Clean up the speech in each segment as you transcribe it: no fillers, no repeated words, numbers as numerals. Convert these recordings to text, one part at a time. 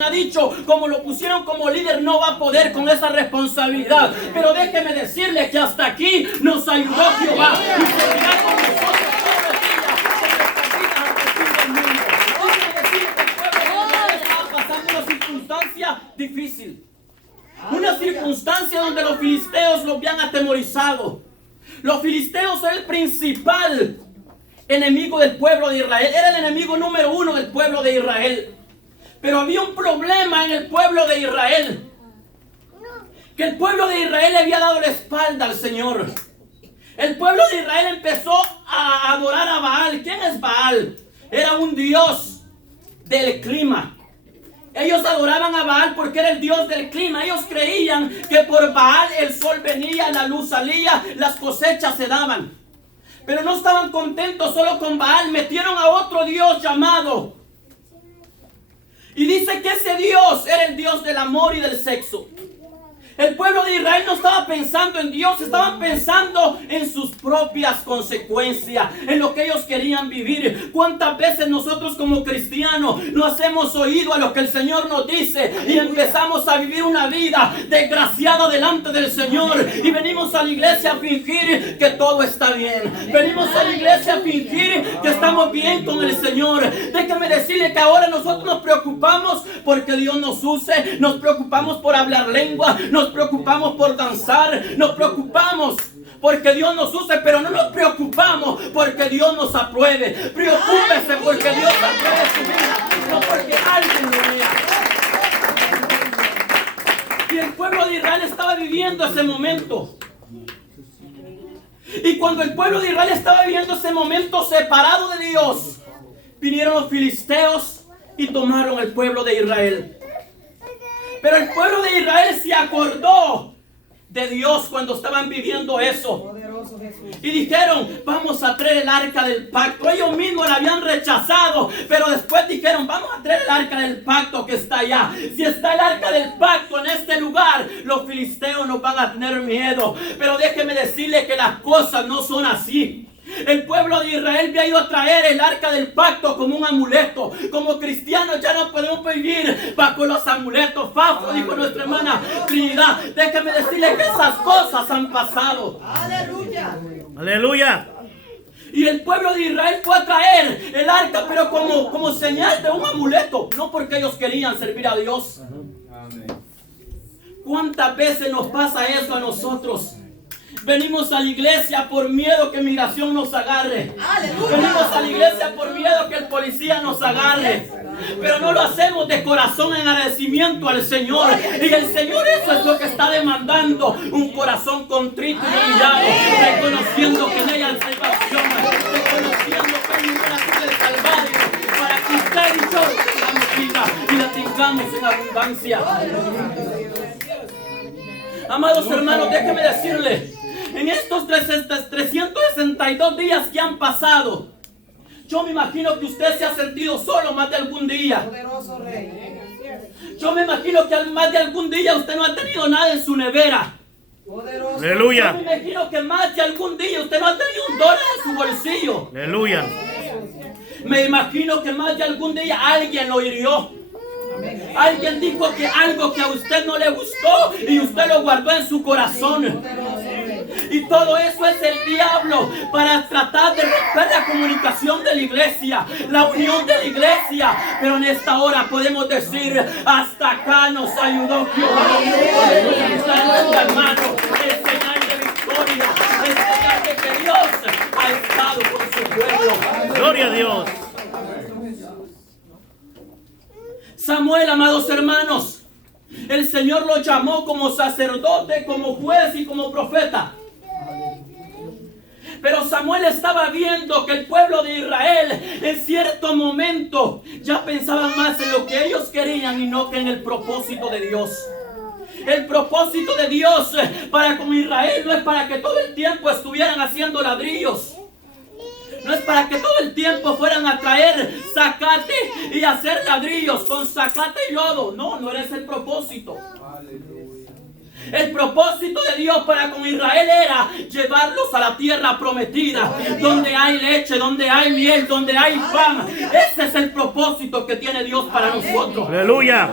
ha dicho, como lo pusieron como líder, no va a poder con esa responsabilidad. Pero déjeme decirle que hasta aquí nos ayudó Jehová y seguirá con nosotros todo el día con nuestras vidas hasta el fin del mundo. Déjeme decirle que el pueblo de Israel estaba pasando una circunstancia difícil, una circunstancia donde los filisteos los habían atemorizado. Los filisteos eran el principal enemigo del pueblo de Israel, era el enemigo número uno del pueblo de Israel. Pero había un problema en el pueblo de Israel, que el pueblo de Israel le había dado la espalda al Señor. El pueblo de Israel empezó a adorar a Baal. ¿Quién es Baal? Era un dios del clima. Ellos adoraban a Baal porque era el dios del clima. Ellos creían que por Baal el sol venía, la luz salía, las cosechas se daban. Pero no estaban contentos solo con Baal, metieron a otro dios llamado. Y dice que ese Dios era el Dios del amor y del sexo. El pueblo de Israel no estaba pensando en Dios, estaban pensando en sus propias consecuencias, en lo que ellos querían vivir. ¿Cuántas veces nosotros como cristianos no hacemos oído a lo que el Señor nos dice y empezamos a vivir una vida desgraciada delante del Señor? Y venimos a la iglesia a fingir que todo está bien. Venimos a la iglesia a fingir que estamos bien con el Señor. Déjame decirle que ahora nosotros nos preocupamos porque Dios nos use, nos preocupamos por hablar lengua, nos preocupamos por danzar, nos preocupamos porque Dios nos use, pero no nos preocupamos porque Dios nos apruebe. Preocúpese porque Dios apruebe su vida, no porque alguien lo vea. Y el pueblo de Israel estaba viviendo ese momento. Y cuando el pueblo de Israel estaba viviendo ese momento separado de Dios, vinieron los filisteos y tomaron el pueblo de Israel. Pero el pueblo de Israel se acordó de Dios cuando estaban viviendo eso. Y dijeron, vamos a traer el arca del pacto. Ellos mismos la habían rechazado, pero después dijeron, vamos a traer el arca del pacto que está allá. Si está el arca del pacto en este lugar, los filisteos no van a tener miedo. Pero déjeme decirle que las cosas no son así. El pueblo de Israel había ido a traer el arca del pacto como un amuleto. Como cristianos ya no podemos vivir bajo los amuletos. Fafo, dijo nuestra hermana Trinidad. Déjame decirle que esas cosas han pasado. Aleluya. Aleluya. Y el pueblo de Israel fue a traer el arca, pero como señal de un amuleto. No porque ellos querían servir a Dios. ¿Cuántas veces nos pasa eso a nosotros? Venimos a la iglesia por miedo que migración nos agarre. ¡Aleluya! Venimos a la iglesia por miedo que el policía nos agarre. Pero no lo hacemos de corazón en agradecimiento al Señor. Y el Señor eso es lo que está demandando. Un corazón contrito y humillado. Reconociendo que en ella hay salvación. Reconociendo que hay una cruz del Calvario. Para que usted y yo tengamos vida y la tengamos en abundancia. Amados hermanos, déjenme decirle. En estos 362 días que han pasado, yo me imagino que usted se ha sentido solo más de algún día. Poderoso Rey. Yo me imagino que más de algún día usted no ha tenido nada en su nevera. Poderoso. Aleluya. Yo me imagino que más de algún día usted no ha tenido $1 en su bolsillo. Aleluya. Me imagino que más de algún día alguien lo hirió. Alguien dijo que algo que a usted no le gustó y usted lo guardó en su corazón. Y todo eso es el diablo para tratar de romper la comunicación de la iglesia, la unión de la iglesia. Pero en esta hora podemos decir, hasta acá nos ayudó Jehová. Hermano, es señal de victoria, es señal de que Dios ha estado con su pueblo. Gloria a Dios. Samuel, amados hermanos, el Señor lo llamó como sacerdote, como juez y como profeta. Pero Samuel estaba viendo que el pueblo de Israel en cierto momento ya pensaban más en lo que ellos querían y no que en el propósito de Dios. El propósito de Dios para con Israel no es para que todo el tiempo estuvieran haciendo ladrillos. No es para que todo el tiempo fueran a traer zacate y hacer ladrillos con zacate y lodo. No, no era ese el propósito. El propósito de Dios para con Israel era llevarlos a la tierra prometida, donde hay leche, donde hay miel, donde hay pan. Ese es el propósito que tiene Dios para nosotros. Aleluya.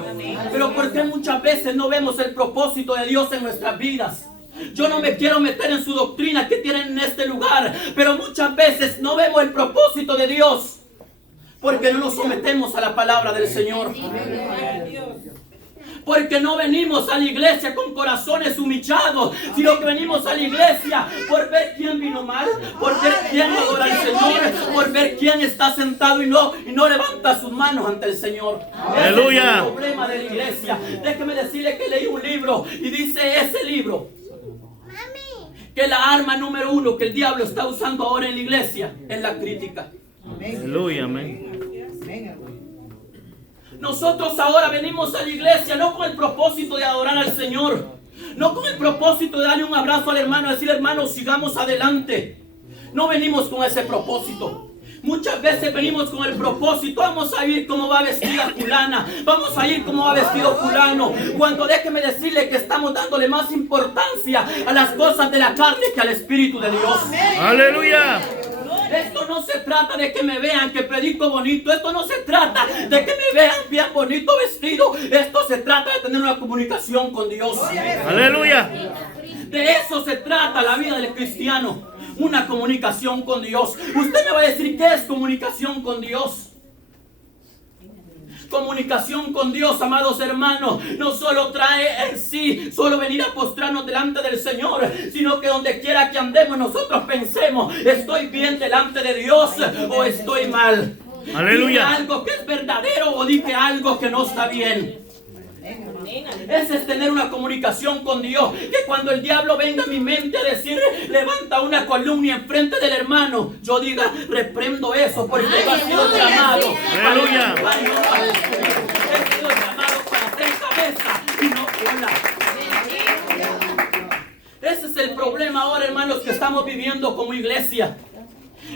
Pero ¿por qué muchas veces no vemos el propósito de Dios en nuestras vidas? Yo no me quiero meter en su doctrina que tienen en este lugar, pero muchas veces no vemos el propósito de Dios porque no nos sometemos a la palabra del Señor. Porque no venimos a la iglesia con corazones humillados, sino que venimos a la iglesia por ver quién vino mal, por ver quién adora al Señor, por ver quién está sentado y no levanta sus manos ante el Señor. Aleluya. Ese es el problema de la iglesia. Déjeme decirle que leí un libro y dice ese libro que la arma número 1 que el diablo está usando ahora en la iglesia es la crítica. Aleluya, amén. Nosotros ahora venimos a la iglesia no con el propósito de adorar al Señor, no con el propósito de darle un abrazo al hermano, decir hermano, sigamos adelante. No venimos con ese propósito. Muchas veces venimos con el propósito, vamos a ir como va vestida fulana, vamos a ir como va vestido fulano, cuando déjeme decirle que estamos dándole más importancia a las cosas de la carne que al Espíritu de Dios. Aleluya. Esto no se trata de que me vean que predico bonito. Esto no se trata de que me vean bien bonito vestido. Esto se trata de tener una comunicación con Dios. Aleluya. De eso se trata la vida del cristiano. Una comunicación con Dios. Usted me va a decir qué es comunicación con Dios. Comunicación con Dios, amados hermanos, no solo trae en sí solo venir a postrarnos delante del Señor, sino que donde quiera que andemos nosotros pensemos, ¿estoy bien delante de Dios o estoy mal? Aleluya. ¿Dije algo que es verdadero o dije algo que no está bien? Ese es tener una comunicación con Dios. Que cuando el diablo venga a mi mente a decir, levanta una columna enfrente del hermano, yo diga, reprendo eso porque yo he sido llamado. Aleluya. He sido llamado para ser cabeza y no cola. Ese es el problema ahora, hermanos, que estamos viviendo como iglesia.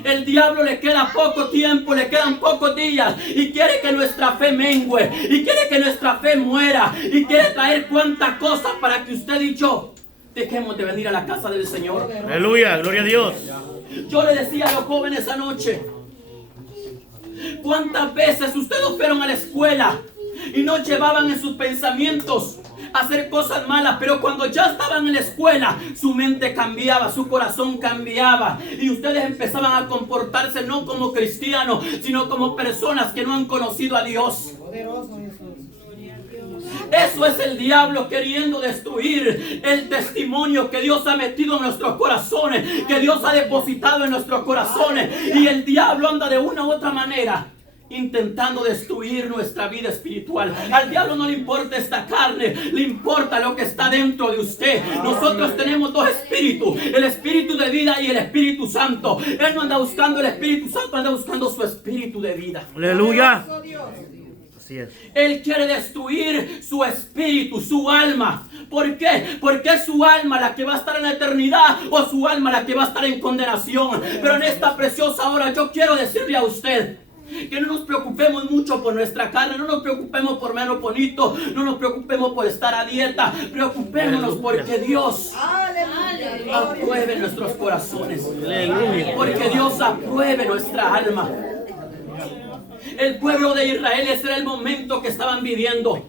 El diablo le queda poco tiempo, le quedan pocos días y quiere que nuestra fe mengue y quiere que nuestra fe muera y quiere traer cuantas cosas para que usted y yo dejemos de venir a la casa del Señor. Aleluya, gloria a Dios. Yo le decía a los jóvenes anoche, ¿cuántas veces ustedes fueron a la escuela y no llevaban en sus pensamientos hacer cosas malas, pero cuando ya estaban en la escuela, su mente cambiaba, su corazón cambiaba y ustedes empezaban a comportarse no como cristianos, sino como personas que no han conocido a Dios? Eso es el diablo queriendo destruir el testimonio que Dios ha metido en nuestros corazones, que Dios ha depositado en nuestros corazones, y el diablo anda de una u otra manera intentando destruir nuestra vida espiritual. Al diablo no le importa esta carne, le importa lo que está dentro de usted. Nosotros tenemos dos espíritus, el espíritu de vida y el Espíritu Santo. Él no anda buscando el Espíritu Santo, anda buscando su espíritu de vida. Aleluya. Así es. Él quiere destruir su espíritu, su alma. ¿Por qué? Porque es su alma la que va a estar en la eternidad o su alma la que va a estar en condenación. Pero en esta preciosa hora yo quiero decirle a usted que no nos preocupemos mucho por nuestra carne, no nos preocupemos por menos bonito, no nos preocupemos por estar a dieta, preocupémonos porque Dios apruebe nuestros corazones, porque Dios apruebe nuestra alma. El pueblo de Israel, ese era el momento que estaban viviendo.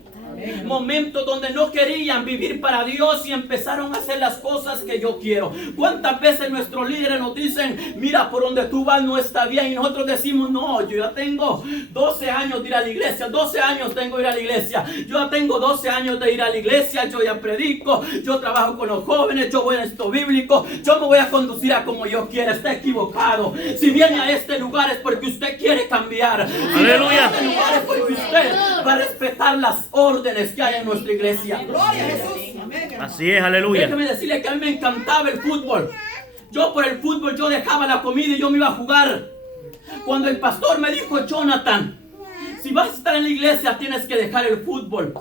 Momentos donde no querían vivir para Dios y empezaron a hacer las cosas que yo quiero. ¿Cuántas veces nuestros líderes nos dicen, mira, por donde tú vas no está bien? Y nosotros decimos, no, yo ya tengo 12 años de ir a la iglesia, 12 años tengo de ir a la iglesia, yo ya tengo 12 años de ir a la iglesia, yo ya predico, yo trabajo con los jóvenes, yo voy a esto bíblico, yo me voy a conducir a como yo quiera. Está equivocado. Si viene a este lugar es porque usted quiere cambiar. Si viene a este lugar es porque usted va a respetar las órdenes que hay en nuestra iglesia. Gloria a Jesús. Así es, aleluya. Déjeme decirle que a mí me encantaba el fútbol. Yo por el fútbol yo dejaba la comida y yo me iba a jugar. Cuando el pastor me dijo, Jonathan, si vas a estar en la iglesia tienes que dejar el fútbol.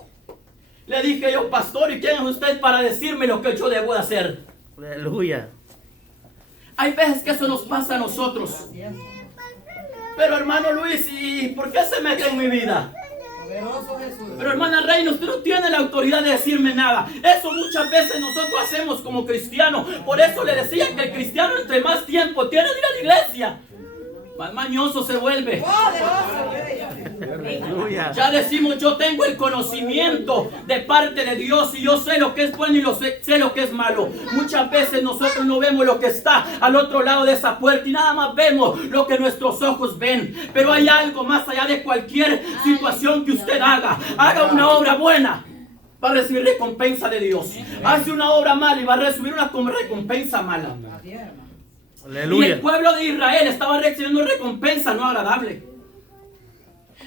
Le dije yo, pastor, ¿y quién es usted para decirme lo que yo debo de hacer? Aleluya. Hay veces que eso nos pasa a nosotros. Pero hermano Luis, ¿y por qué se mete en mi vida? Poderoso Jesús. Pero hermana Reina, usted no tiene la autoridad de decirme nada. Eso muchas veces nosotros hacemos como cristianos. Por eso le decía que el cristiano entre más tiempo tiene de ir a la iglesia, más mañoso se vuelve. Poderoso Rey. Aleluya. Ya decimos, yo tengo el conocimiento de parte de Dios y yo sé lo que es bueno y sé lo que es malo. Muchas veces nosotros no vemos lo que está al otro lado de esa puerta y nada más vemos lo que nuestros ojos ven. Pero hay algo más allá de cualquier situación que usted haga. Haga una obra buena, va a recibir recompensa de Dios. Hace una obra mala y va a recibir una recompensa mala. Así es, hermano. Y el Aleluya. pueblo de Israel estaba recibiendo recompensa no agradable.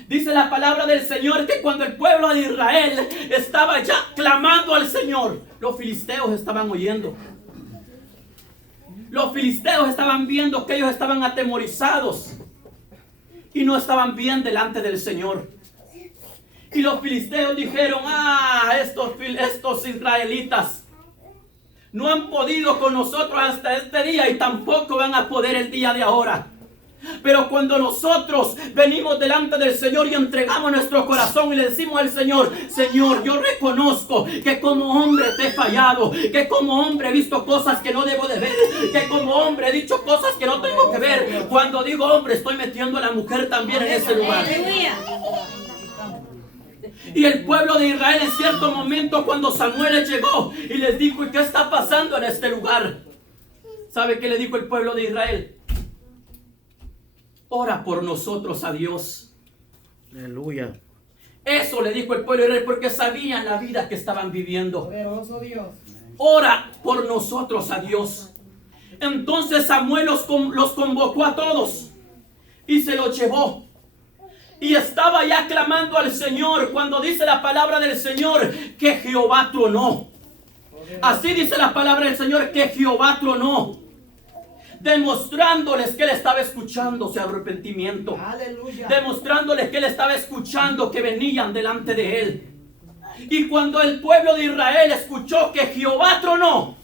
Dice la palabra del Señor que cuando el pueblo de Israel estaba ya clamando al Señor, los filisteos estaban oyendo. Los filisteos estaban viendo que ellos estaban atemorizados y no estaban bien delante del Señor. Y los filisteos dijeron, estos israelitas no han podido con nosotros hasta este día y tampoco van a poder el día de ahora. Pero cuando nosotros venimos delante del Señor y entregamos nuestro corazón y le decimos al Señor, Señor, yo reconozco que como hombre te he fallado, que como hombre he visto cosas que no debo de ver, que como hombre he dicho cosas que no tengo que ver. Cuando digo hombre, estoy metiendo a la mujer también en ese lugar. Y el pueblo de Israel en cierto momento, cuando Samuel llegó y les dijo, ¿y qué está pasando en este lugar? ¿Sabe qué le dijo el pueblo de Israel? Ora por nosotros a Dios. Aleluya. Eso le dijo el pueblo de Israel porque sabían la vida que estaban viviendo. Poderoso Dios. Ora por nosotros a Dios. Entonces Samuel los convocó a todos y se los llevó. Y estaba ya clamando al Señor cuando dice la palabra del Señor que Jehová tronó. Así dice la palabra del Señor que Jehová tronó, demostrándoles que él estaba escuchando su arrepentimiento. Aleluya. Demostrándoles que él estaba escuchando que venían delante de él. Y cuando el pueblo de Israel escuchó que Jehová tronó,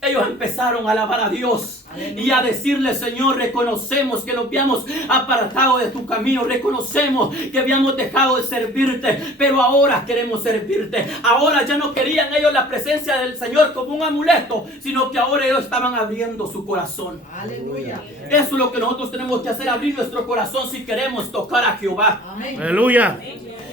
ellos empezaron a alabar a Dios y a decirle, Señor, reconocemos que nos habíamos apartado de tu camino, reconocemos que habíamos dejado de servirte, pero ahora queremos servirte. Ahora ya no querían ellos la presencia del Señor como un amuleto, sino que ahora ellos estaban abriendo su corazón. Aleluya. Eso es lo que nosotros tenemos que hacer, abrir nuestro corazón si queremos tocar a Jehová. Amén. Aleluya.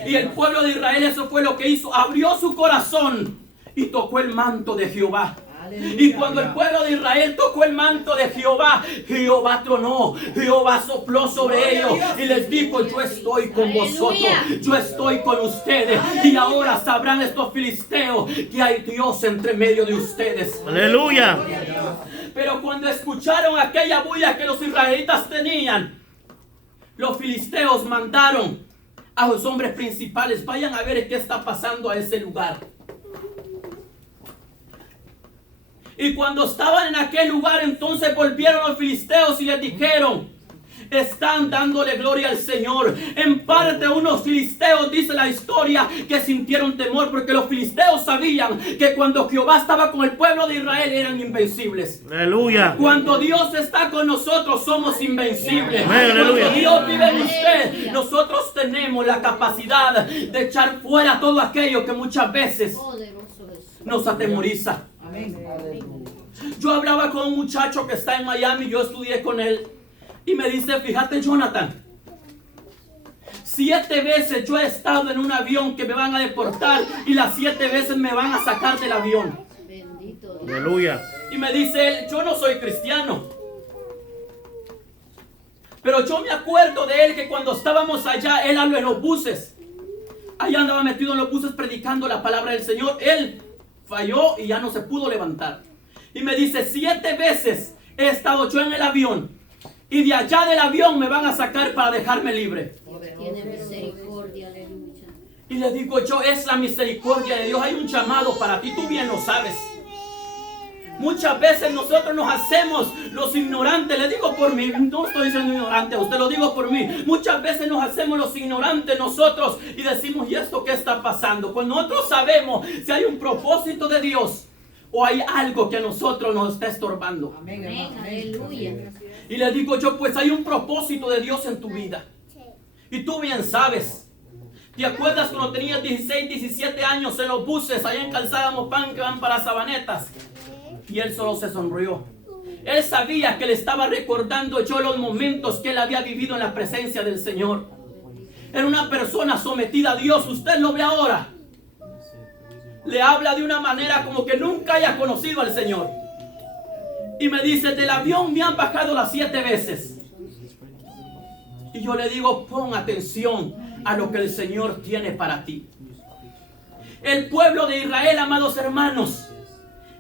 Y el pueblo de Israel eso fue lo que hizo, abrió su corazón y tocó el manto de Jehová. Y cuando el pueblo de Israel tocó el manto de Jehová, Jehová tronó, Jehová sopló sobre ellos y les dijo, yo estoy con vosotros, yo estoy con ustedes. Y ahora sabrán estos filisteos que hay Dios entre medio de ustedes. Aleluya. Pero cuando escucharon aquella bulla que los israelitas tenían, los filisteos mandaron a los hombres principales, vayan a ver qué está pasando a ese lugar. Y cuando estaban en aquel lugar, entonces volvieron los filisteos y les dijeron, están dándole gloria al Señor. En parte unos filisteos, dice la historia, que sintieron temor porque los filisteos sabían que cuando Jehová estaba con el pueblo de Israel eran invencibles. Aleluya. Cuando Dios está con nosotros somos invencibles. Amén, aleluya. Cuando Dios vive en usted, nosotros tenemos la capacidad de echar fuera todo aquello que muchas veces nos atemoriza. Amén. Yo hablaba con un muchacho que está en Miami, yo estudié con él y me dice, fíjate Jonathan, 7 veces yo he estado en un avión que me van a deportar y las 7 veces me van a sacar del avión. Aleluya. Y me dice él, yo no soy cristiano, pero yo me acuerdo de él que cuando estábamos allá, él habló en los buses, allá andaba metido en los buses predicando la palabra del Señor. Él falló y ya no se pudo levantar. Y me dice, 7 veces he estado yo en el avión y de allá del avión me van a sacar para dejarme libre. Tiene misericordia, aleluya. Y le digo yo, es la misericordia de Dios. Hay un llamado para ti, tú bien lo sabes. Muchas veces nosotros nos hacemos los ignorantes. Le digo por mí, no estoy diciendo ignorante, usted lo digo por mí. Muchas veces nos hacemos los ignorantes nosotros y decimos, ¿y esto qué está pasando? Pues nosotros sabemos si hay un propósito de Dios o hay algo que a nosotros nos está estorbando. Amén, Amén, hermano. aleluya. Y le digo yo, pues hay un propósito de Dios en tu vida. Y tú bien sabes. ¿Te acuerdas cuando tenías 16, 17 años en los buses allá en Calzada Mopán que van para Sabanetas? Y él solo se sonrió. Él sabía que le estaba recordando yo los momentos que él había vivido en la presencia del Señor. Era una persona sometida a Dios. Usted lo ve ahora. Le habla de una manera como que nunca haya conocido al Señor. Y me dice, del avión me han bajado las 7 veces. Y yo le digo, pon atención a lo que el Señor tiene para ti. El pueblo de Israel, amados hermanos,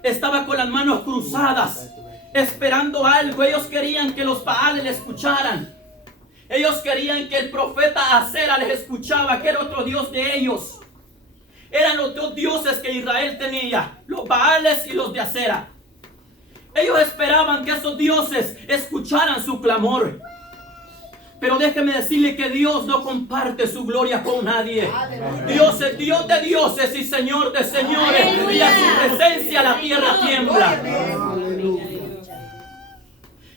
estaba con las manos cruzadas, esperando algo. Ellos querían que los Baales le escucharan. Ellos querían que el profeta Acera les escuchaba, que era otro dios de ellos. Eran los dos dioses que Israel tenía, los Baales y los de Acera. Ellos esperaban que esos dioses escucharan su clamor. Pero déjeme decirle que Dios no comparte su gloria con nadie. Dios es Dios de dioses y Señor de señores. Y a su presencia la tierra tiembla.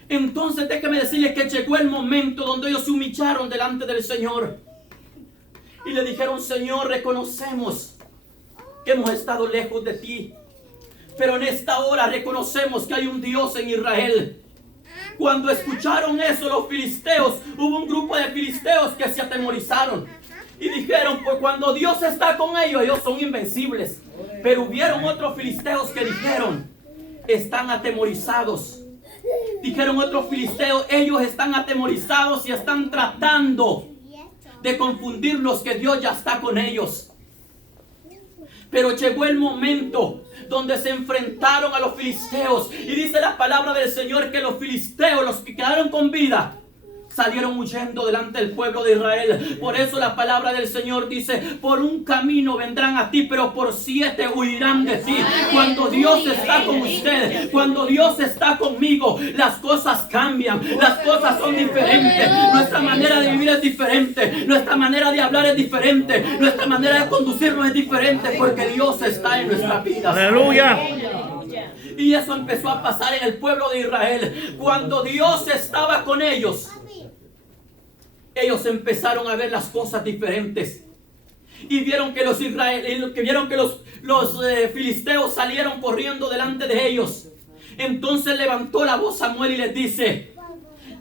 Entonces déjeme decirle que llegó el momento donde ellos se humillaron delante del Señor. Y le dijeron, Señor, reconocemos que hemos estado lejos de ti. Pero en esta hora reconocemos que hay un Dios en Israel. Cuando escucharon eso los filisteos, hubo un grupo de filisteos que se atemorizaron y dijeron, pues cuando Dios está con ellos, ellos son invencibles. Pero hubieron otros filisteos que dijeron, están atemorizados. Dijeron otros filisteos, ellos están atemorizados y están tratando de confundirlos, que Dios ya está con ellos. Pero llegó el momento donde se enfrentaron a los filisteos. Y dice la palabra del Señor que los filisteos, los que quedaron con vida, salieron huyendo delante del pueblo de Israel. Por eso la palabra del Señor dice, por un camino vendrán a ti, pero por 7 huirán de ti. Cuando Dios está con usted, cuando Dios está conmigo, las cosas cambian, las cosas son diferentes. Nuestra manera de vivir es diferente, nuestra manera de hablar es diferente, nuestra manera de conducirnos es diferente, porque Dios está en nuestra vida. Aleluya. Y eso empezó a pasar en el pueblo de Israel. Cuando Dios estaba con ellos, ellos empezaron a ver las cosas diferentes. Y vieron que los filisteos salieron corriendo delante de ellos. Entonces levantó la voz Samuel y les dice,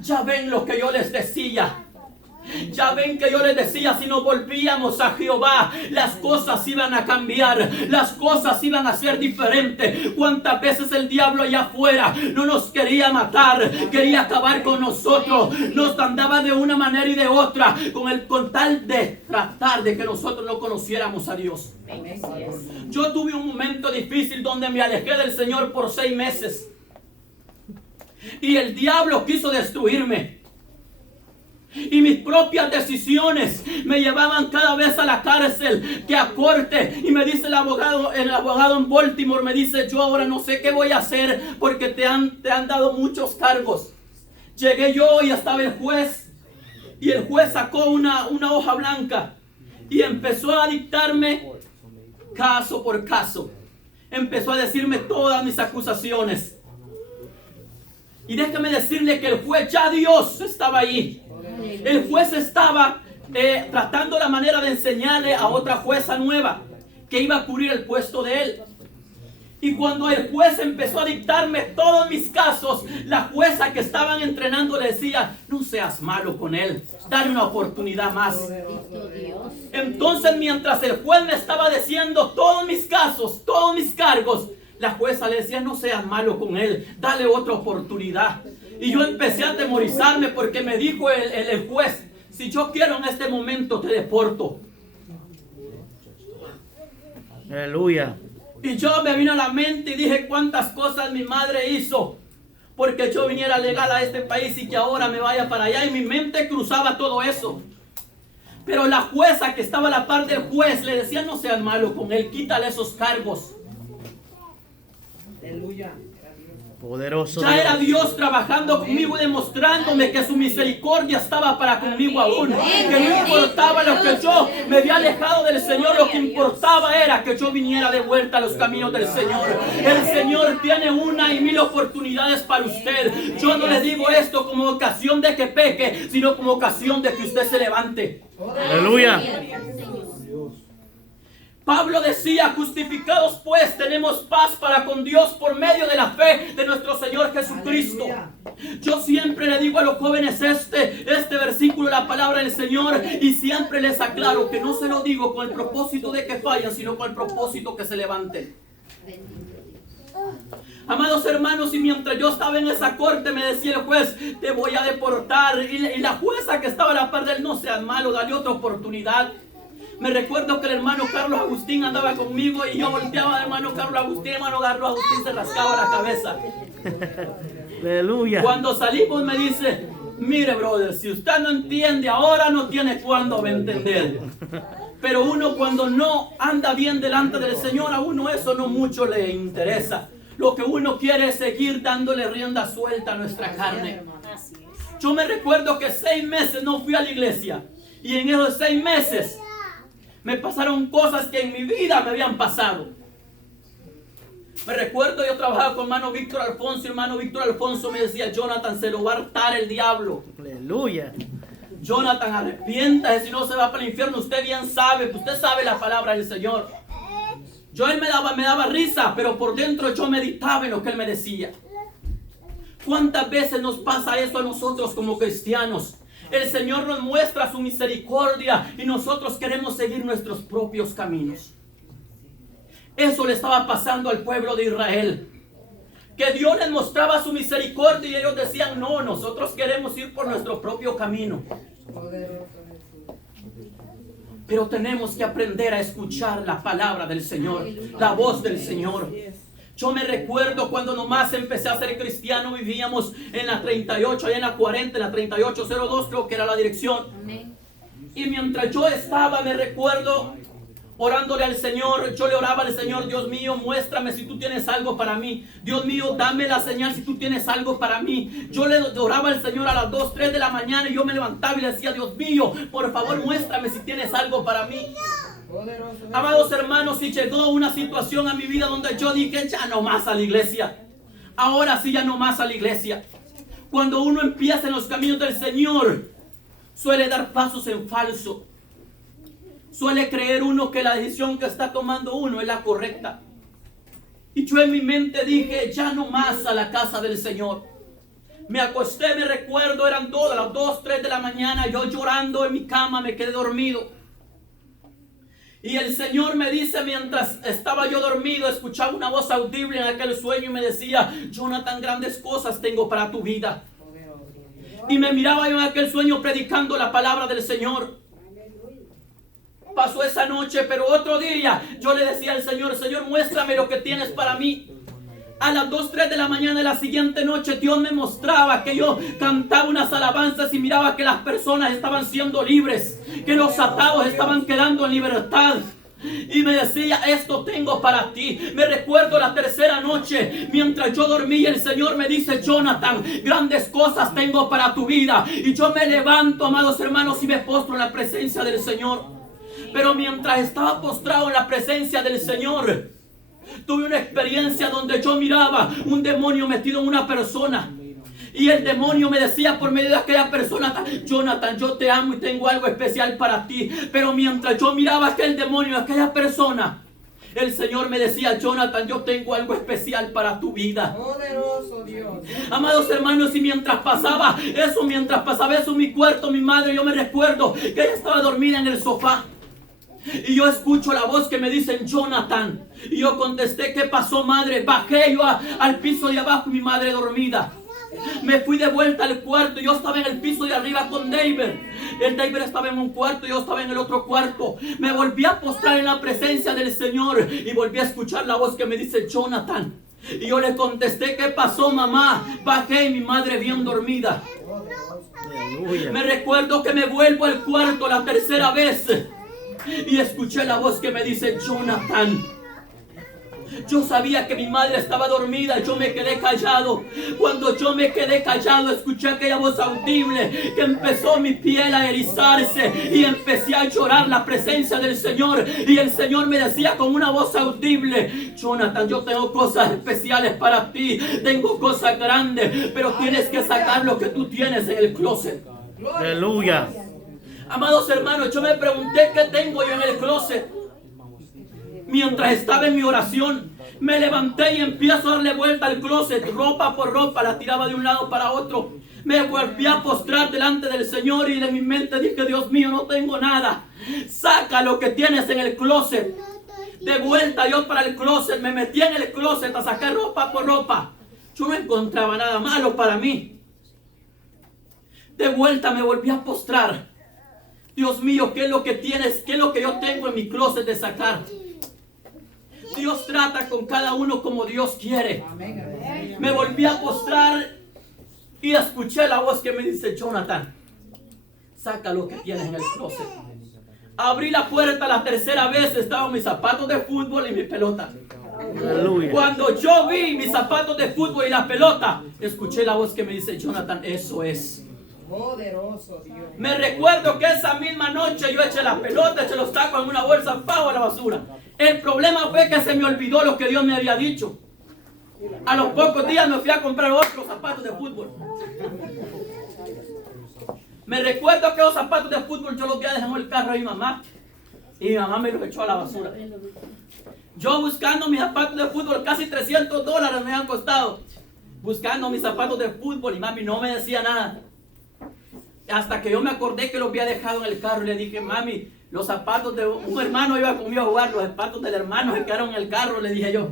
ya ven lo que yo les decía. Ya ven que yo les decía, si nos volvíamos a Jehová, las cosas iban a cambiar, las cosas iban a ser diferentes. Cuántas veces el diablo allá afuera no nos quería matar, quería acabar con nosotros, nos andaba de una manera y de otra, con tal de tratar de que nosotros no conociéramos a Dios. Yo tuve un momento difícil donde me alejé del Señor por 6 meses. Y el diablo quiso destruirme. Y mis propias decisiones me llevaban cada vez a la cárcel, que a corte. Y me dice el abogado en Baltimore, me dice, yo ahora no sé qué voy a hacer porque te han dado muchos cargos. Llegué yo y estaba el juez. Y el juez sacó una hoja blanca y empezó a dictarme caso por caso. Empezó a decirme todas mis acusaciones. Y déjame decirle que el juez, ya Dios estaba ahí. El juez estaba tratando la manera de enseñarle a otra jueza nueva que iba a cubrir el puesto de él. Y cuando el juez empezó a dictarme todos mis casos, la jueza que estaban entrenando le decía, no seas malo con él, dale una oportunidad más. Entonces mientras el juez me estaba diciendo todos mis casos, todos mis cargos, la jueza le decía, no seas malo con él, dale otra oportunidad. Y yo empecé a atemorizarme porque me dijo el juez, si yo quiero en este momento te deporto. Aleluya. Y yo me vino a la mente y dije cuántas cosas mi madre hizo porque yo viniera legal a este país y que ahora me vaya para allá. Y mi mente cruzaba todo eso. Pero la jueza que estaba a la par del juez le decía, no seas malo con él, quítale esos cargos. Aleluya. Poderoso Ya era Dios trabajando conmigo y demostrándome que su misericordia estaba para conmigo aún. Que no importaba lo que yo me había alejado del Señor, lo que importaba era que yo viniera de vuelta a los caminos del Señor. El Señor tiene 1 y 1000 oportunidades para usted. Yo no le digo esto como ocasión de que peque, sino como ocasión de que usted se levante. Aleluya. Pablo decía, justificados pues tenemos paz para con Dios por medio de la fe de nuestro Señor Jesucristo. Aleluya. Yo siempre le digo a los jóvenes este versículo de la palabra del Señor, y siempre les aclaro que no se lo digo con el propósito de que fallen, sino con el propósito que se levanten. Amados hermanos, y mientras yo estaba en esa corte me decía el juez, te voy a deportar, y la jueza que estaba a la par de él, no seas malo, dale otra oportunidad. Me recuerdo que el hermano Carlos Agustín andaba conmigo y yo volteaba al hermano Carlos Agustín se rascaba la cabeza. Aleluya. Cuando salimos me dice, mire brother, si usted no entiende ahora, no tiene cuándo entender. Pero uno cuando no anda bien delante del Señor, a uno eso no mucho le interesa. Lo que uno quiere es seguir dándole rienda suelta a nuestra carne. Yo me recuerdo que 6 meses no fui a la iglesia, y en esos 6 meses me pasaron cosas que en mi vida me habían pasado. Me recuerdo, yo trabajaba con hermano Víctor Alfonso, y hermano Víctor Alfonso me decía, Jonathan, se lo va a hartar el diablo. Aleluya. Jonathan, arrepiéntase, si no se va para el infierno. Usted bien sabe, usted sabe la palabra del Señor. Él me daba risa, pero por dentro yo meditaba en lo que él me decía. ¿Cuántas veces nos pasa eso a nosotros como cristianos? El Señor nos muestra su misericordia y nosotros queremos seguir nuestros propios caminos. Eso le estaba pasando al pueblo de Israel. Que Dios les mostraba su misericordia y ellos decían, no, nosotros queremos ir por nuestro propio camino. Pero tenemos que aprender a escuchar la palabra del Señor, la voz del Señor. Yo me recuerdo cuando nomás empecé a ser cristiano, vivíamos en la 38, allá en la 40, en la 3802, creo que era la dirección. Y mientras yo estaba, me recuerdo, orándole al Señor, yo le oraba al Señor, Dios mío, muéstrame si tú tienes algo para mí. Dios mío, dame la señal si tú tienes algo para mí. Yo le oraba al Señor a las 2, 3 de la mañana y yo me levantaba y le decía, Dios mío, por favor, muéstrame si tienes algo para mí. Amados hermanos, si llegó una situación a mi vida donde yo dije, ya no más a la iglesia. Ahora sí, ya no más a la iglesia. Cuando uno empieza en los caminos del Señor, suele dar pasos en falso. Suele creer uno que la decisión que está tomando uno es la correcta. Y yo en mi mente dije, ya no más a la casa del Señor. Me acosté, me recuerdo, eran todas las 2, 3 de la mañana, yo llorando en mi cama, me quedé dormido. Y el Señor me dice, mientras estaba yo dormido, escuchaba una voz audible en aquel sueño y me decía, Jonathan, grandes cosas tengo para tu vida. Y me miraba yo en aquel sueño predicando la palabra del Señor. Pasó esa noche, pero otro día yo le decía al Señor, Señor, muéstrame lo que tienes para mí. A las 2, 3 de la mañana de la siguiente noche, Dios me mostraba que yo cantaba unas alabanzas y miraba que las personas estaban siendo libres, que los atados estaban quedando en libertad. Y me decía, esto tengo para ti. Me recuerdo la tercera noche, mientras yo dormía, el Señor me dice, Jonathan, grandes cosas tengo para tu vida. Y yo me levanto, amados hermanos, y me postro en la presencia del Señor. Pero mientras estaba postrado en la presencia del Señor, tuve una experiencia donde yo miraba un demonio metido en una persona. Y el demonio me decía por medio de aquella persona, Jonathan, yo te amo y tengo algo especial para ti. Pero mientras yo miraba a aquel demonio, a aquella persona, el Señor me decía, Jonathan, yo tengo algo especial para tu vida. Poderoso Dios. Amados hermanos, y mientras pasaba eso en mi cuarto, mi madre, yo me recuerdo que ella estaba dormida en el sofá. Y yo escucho la voz que me dicen, Jonathan. Y yo contesté, ¿qué pasó, madre? Bajé yo al piso de abajo y mi madre dormida. Me fui de vuelta al cuarto. Yo estaba en el piso de arriba con David. El David estaba en un cuarto y yo estaba en el otro cuarto. Me volví a postrar en la presencia del Señor y volví a escuchar la voz que me dice, Jonathan. Y yo le contesté, ¿qué pasó, mamá? Bajé y mi madre bien dormida. Aleluya. Me recuerdo que me vuelvo al cuarto la tercera vez y escuché la voz que me dice, Jonathan. Yo sabía que mi madre estaba dormida y yo me quedé callado. Cuando yo me quedé callado, escuché aquella voz audible que empezó mi piel a erizarse y empecé a llorar la presencia del Señor. Y el Señor me decía con una voz audible, Jonathan, yo tengo cosas especiales para ti. Tengo cosas grandes, pero tienes que sacar lo que tú tienes en el closet. Aleluya. Amados hermanos, yo me pregunté, ¿qué tengo yo en el closet? Mientras estaba en mi oración, me levanté y empiezo a darle vuelta al closet, ropa por ropa, la tiraba de un lado para otro. Me volví a postrar delante del Señor y en mi mente dije: Dios mío, no tengo nada. Saca lo que tienes en el closet. De vuelta yo para el closet, me metí en el closet a sacar ropa por ropa. Yo no encontraba nada malo para mí. De vuelta me volví a postrar. Dios mío, ¿qué es lo que tienes? ¿Qué es lo que yo tengo en mi closet de sacar? Dios trata con cada uno como Dios quiere. Me volví a postrar y escuché la voz que me dice: Jonathan, saca lo que tienes en el closet. Abrí la puerta la tercera vez, estaban mis zapatos de fútbol y mi pelota. Aleluya. Cuando yo vi mis zapatos de fútbol y la pelota, escuché la voz que me dice: Jonathan, eso es. Poderoso Dios. Me recuerdo que esa misma noche yo eché la pelota, eché los tacos en una bolsa, pago a la basura. El problema fue que se me olvidó lo que Dios me había dicho. A los pocos días me fui a comprar otros zapatos de fútbol. Me recuerdo que los zapatos de fútbol yo los había dejado en el carro de mi mamá. Y mi mamá me los echó a la basura. Yo buscando mis zapatos de fútbol, casi $300 me han costado. Buscando mis zapatos de fútbol y mami no me decía nada. Hasta que yo me acordé que los había dejado en el carro y le dije: mami, los zapatos de un hermano iba conmigo a jugar, los zapatos del hermano se quedaron en el carro, le dije yo.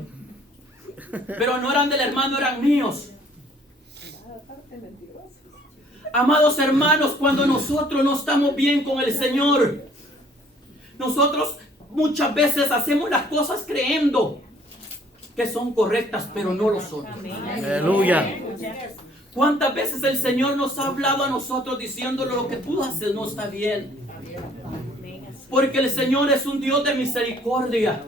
Pero no eran del hermano, eran míos. Amados hermanos, cuando nosotros no estamos bien con el Señor, nosotros muchas veces hacemos las cosas creyendo que son correctas, pero no lo son. Aleluya. ¿Cuántas veces el Señor nos ha hablado a nosotros diciéndole: lo que tú haces no está bien? Porque el Señor es un Dios de misericordia.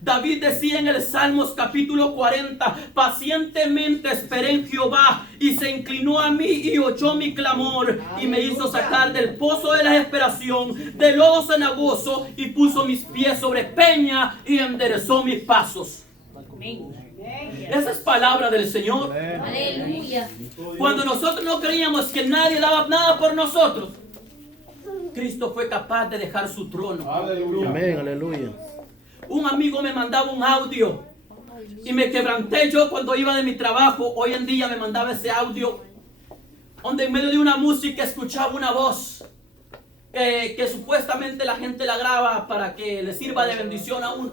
David decía en el Salmos capítulo 40: pacientemente esperé en Jehová y se inclinó a mí y oyó mi clamor y me hizo sacar del pozo de la desesperación, del lodo cenagoso, y puso mis pies sobre peña y enderezó mis pasos. Esa es palabra del Señor. Aleluya. Cuando nosotros no creíamos que nadie daba nada por nosotros, Cristo fue capaz de dejar su trono. Amén, aleluya. Un amigo me mandaba un audio y me quebranté yo cuando iba de mi trabajo. Hoy en día me mandaba ese audio donde en medio de una música escuchaba una voz que supuestamente la gente la graba para que le sirva de bendición a uno.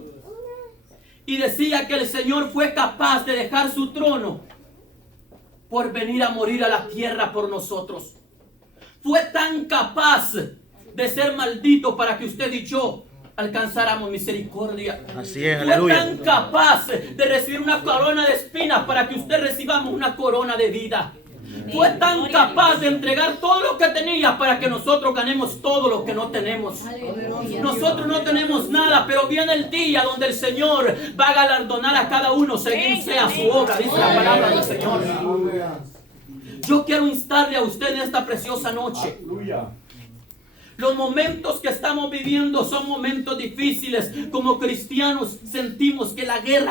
Y decía que el Señor fue capaz de dejar su trono por venir a morir a la tierra por nosotros. Fue tan capaz de ser maldito para que usted y yo alcanzáramos misericordia. Así es, Fue aleluya. tan capaz de recibir una corona de espinas para que usted recibamos una corona de vida. Fue tan capaz de entregar todo lo que tenía para que nosotros ganemos todo lo que no tenemos. Nosotros no tenemos nada, pero viene el día donde el Señor va a galardonar a cada uno según sea su obra, dice la palabra del Señor. Yo quiero instarle a usted en esta preciosa noche. Los momentos que estamos viviendo son momentos difíciles. Como cristianos sentimos que la guerra